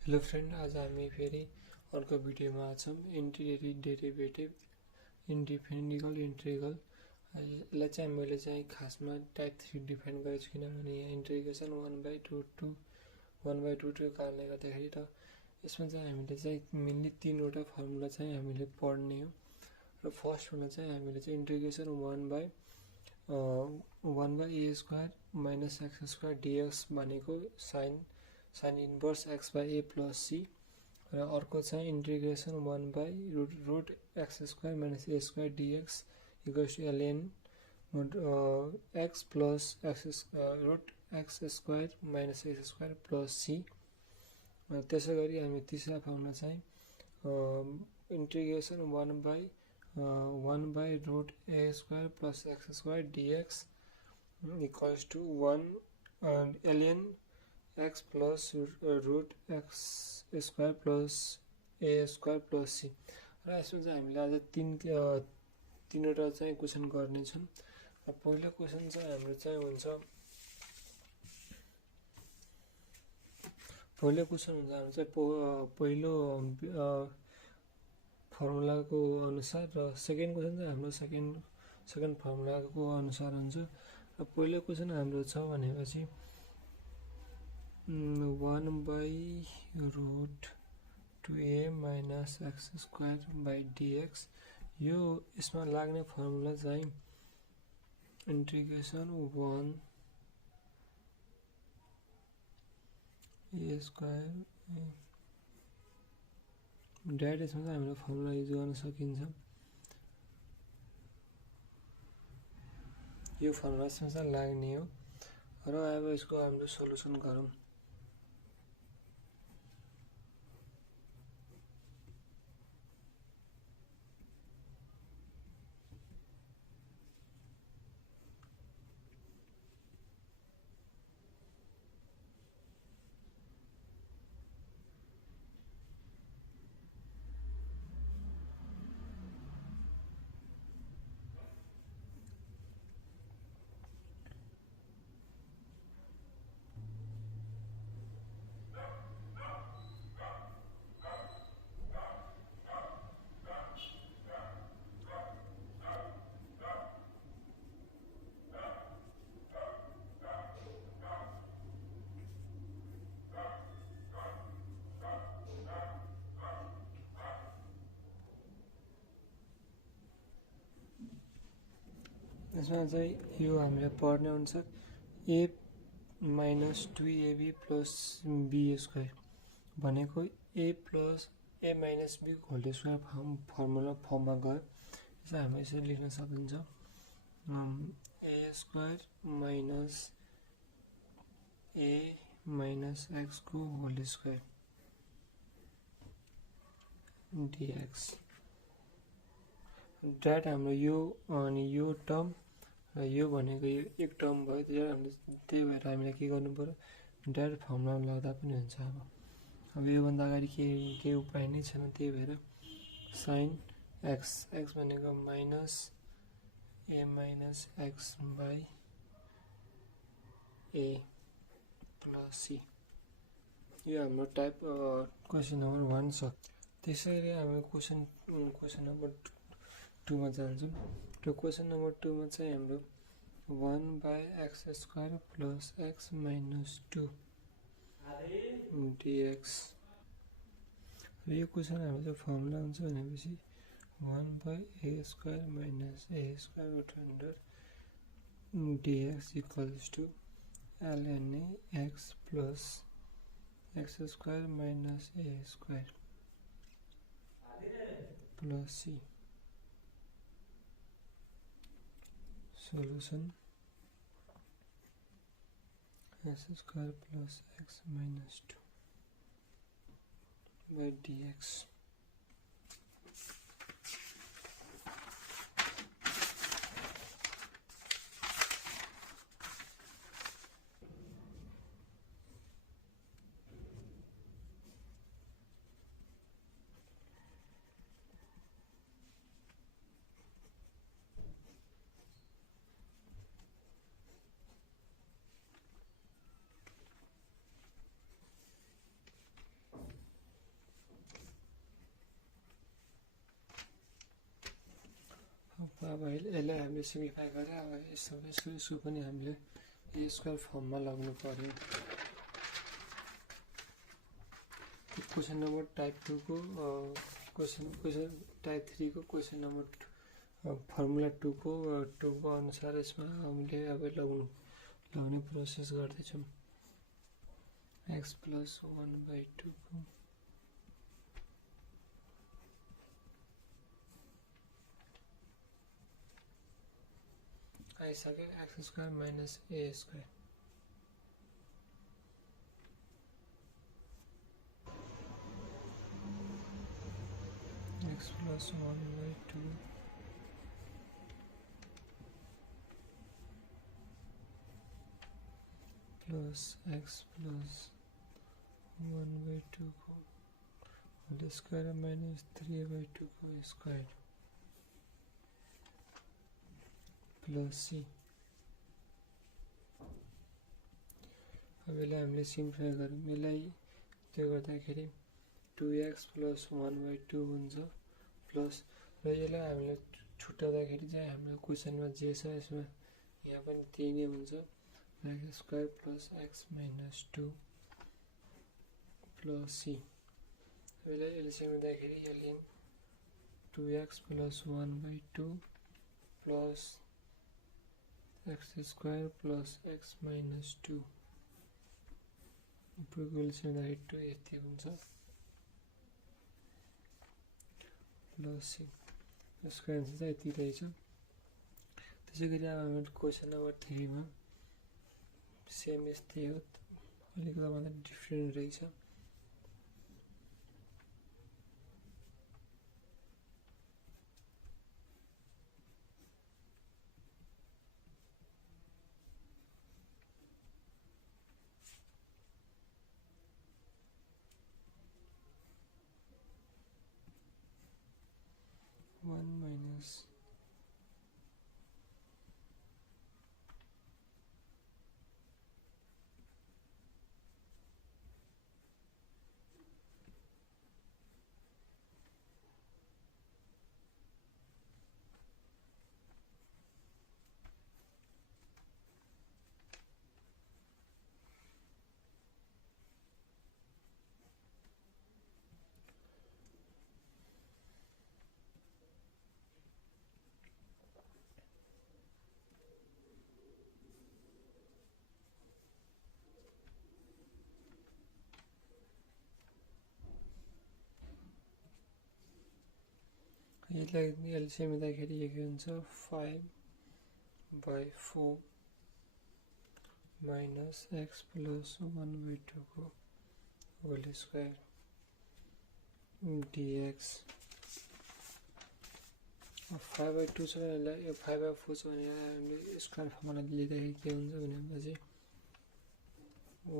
Hello friend, आज हामी फेरि अर्को भिडियोमा छौँ। Integrated derivative indefinite integral. यसलाई चाहिँ मैले चाहिँ खासमा टाइप 3 डिफाइन गरेको छु, किनभने यहाँ इन्टिग्रेसन 1/2 कारणले गर्दाखेरि। र यसमा चाहिँ हामीले चाहिँ मेनली 3वटा फर्मुला चाहिँ हामीले पढ्ने हो। र फर्स्टमा चाहिँ हामीले चाहिँ integration 1/a² minus x² dx भनेको sine inverse x/a plus c, र अर्को चाहिँ integration 1/√x² minus a² dx equals to ln x plus x² minus a² plus c। त्यसै गरी हामी तीसरा फर्मुला चाहिँ integration 1/√a² plus x² dx equals to 1 ln x plus √x² plus a² plus c। र यसमा चाहिँ हामीले आज तीनवटा चाहिँ क्वेसन गर्नेछौँ। पहिलो क्वेसन चाहिँ हाम्रो चाहिँ हुन्छ हाम्रो चाहिँ पहिलो फर्मुलाको अनुसार, र सेकेन्ड क्वेसन चाहिँ हाम्रो सेकेन्ड फर्मुलाको अनुसार हुन्छ। र पहिलो क्वेसन हाम्रो छ भनेपछि 1/√2a माइनस x² dx। यो यसमा लाग्ने फर्मुला चाहिँ इन्टिग्रेसन 1a² डाइरेक्ट यसमा चाहिँ हामीले फर्मुला युज गर्न सकिन्छ। यो फर्मुला यसमा चाहिँ लाग्ने हो। र अब यसको हामीले सोल्युसन गरौँ। यसमा चाहिँ यो हामीले पढ्ने अनुसार a minus 2ab plus b² भनेको a plus a minus b whole square formula फर्ममा गयो। यसलाई हामी यसरी लेख्न सकिन्छ a² minus a minus x को होल स्क्वायर dx। डाइरेक्ट हाम्रो यो अनि यो टर्म र यो भनेको यो एक टर्म भयो, त्यही भएर हामीले के गर्नु पर्यो, डाइरेक्ट फर्मुला लगाउँदा पनि हुन्छ। अब योभन्दा अगाडि केही उपाय नै छैन, त्यही भएर साइन एक्स भनेको minus a minus x/a plus c। यो हाम्रो टाइप क्वेसन नम्बर 1 छ। त्यसै गरी हामी क्वेसन नम्बर 2 मा जान्छौँ। र क्वेसन नम्बर 2 मा चाहिँ हाम्रो 1/x² plus x minus 2 dx। यो क्वेसन हाम्रो चाहिँ फर्मुला हुन्छ भनेपछि 1/a² minus a² dx equals to ln x plus x² minus a² plus c। Solution x² plus x minus 2 by dx। अब यसलाई हामीले सिम्प्लिफाई गरे अब यसको पनि हामीले ए स्क्वायर फर्ममा लगाउनु पर्यो। क्वेसन नम्बर टाइप 2 को क्वेसन टाइप 3 को क्वेसन नम्बर फर्मुला 2 को अनुसार यसमा हामीले अब लगाउने प्रोसेस गर्दैछौँ। x + 1/2 को आइसक्यो x² - a² x + 1/2 plus x + 1/2 को होल स्क्वायर माइनस 3/2 को स्क्वायर प्लस c। अब यसलाई हामीले सिम्प्लिफाई गरौँ। यसलाई त्यो गर्दाखेरि 2x + 1/2 हुन्छ प्लस र यसलाई हामीले छुट्याउँदाखेरि चाहिँ हाम्रो क्वेसनमा जे छ यसमा यहाँ पनि त्यही नै हुन्छ। x² + x - 2 plus c। यसलाई एलसिएम गर्दाखेरि यसले 2x + 1/2 plus x² plus x - 2 LCM गर्दाखेरि 2 यति हुन्छ प्लस c। यसको एन्सर चाहिँ यति रहेछ। त्यसै गरी अब हाम्रो क्वेसन नम्बर 3 मा सेम यस्तै हो, अलिकति मात्र डिफ्रेन्ट रहेछ। यसलाई एलसिएम गर्दाखेरि के हुन्छ 5/4 minus x plus 1/2 को होल स्क्वायर dx। 5/2 छ यसलाई 5/4 छ भने हामीले स्क्वायर फर्मुला लिँदाखेरि के हुन्छ भनेपछि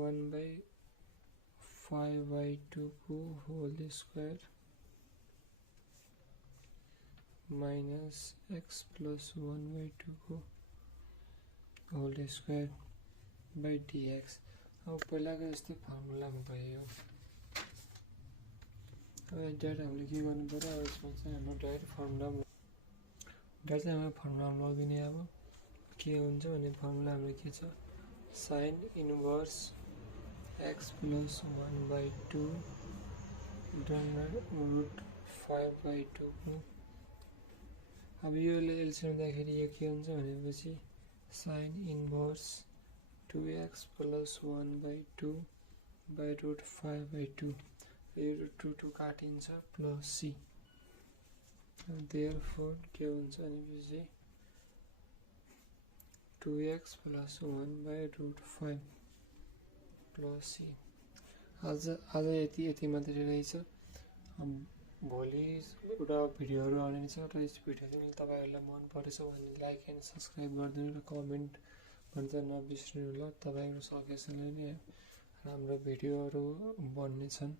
1/5/2 को whole square minus x plus 1/2 को होल स्क्वायर बाई dx। अब पहिलाको जस्तै फर्मुलामा भयो। अब डाइरेक्ट हामीले के गर्नु पर्यो, अब यसमा चाहिँ हाम्रो डाइरेक्ट हाम्रो फर्मुलामा लगिने। अब के हुन्छ भने फर्मुला हाम्रो के छ, साइन इन्भर्स x plus 1/2 √5/2 को। अब यो एलसिएम गर्दाखेरि यो के हुन्छ भनेपछि साइन इन्भर्स 2x plus 1/2 /√5/2 यो 2 काटिन्छ प्लस c। देयरफोर के हुन्छ भनेपछि 2x plus 1/√5 प्लस c। आज यति मात्रै रहेछ। भोलि एउटा भिडियोहरू आउने छ र यस भिडियो चाहिँ तपाईँहरूलाई मन परेछ भने लाइक एन्ड सब्सक्राइब गरिदिनु र कमेन्ट गर्न नबिर्सिनु होला। तपाईँहरू सकेसम्म नै राम्रो भिडियोहरू बन्नेछन्।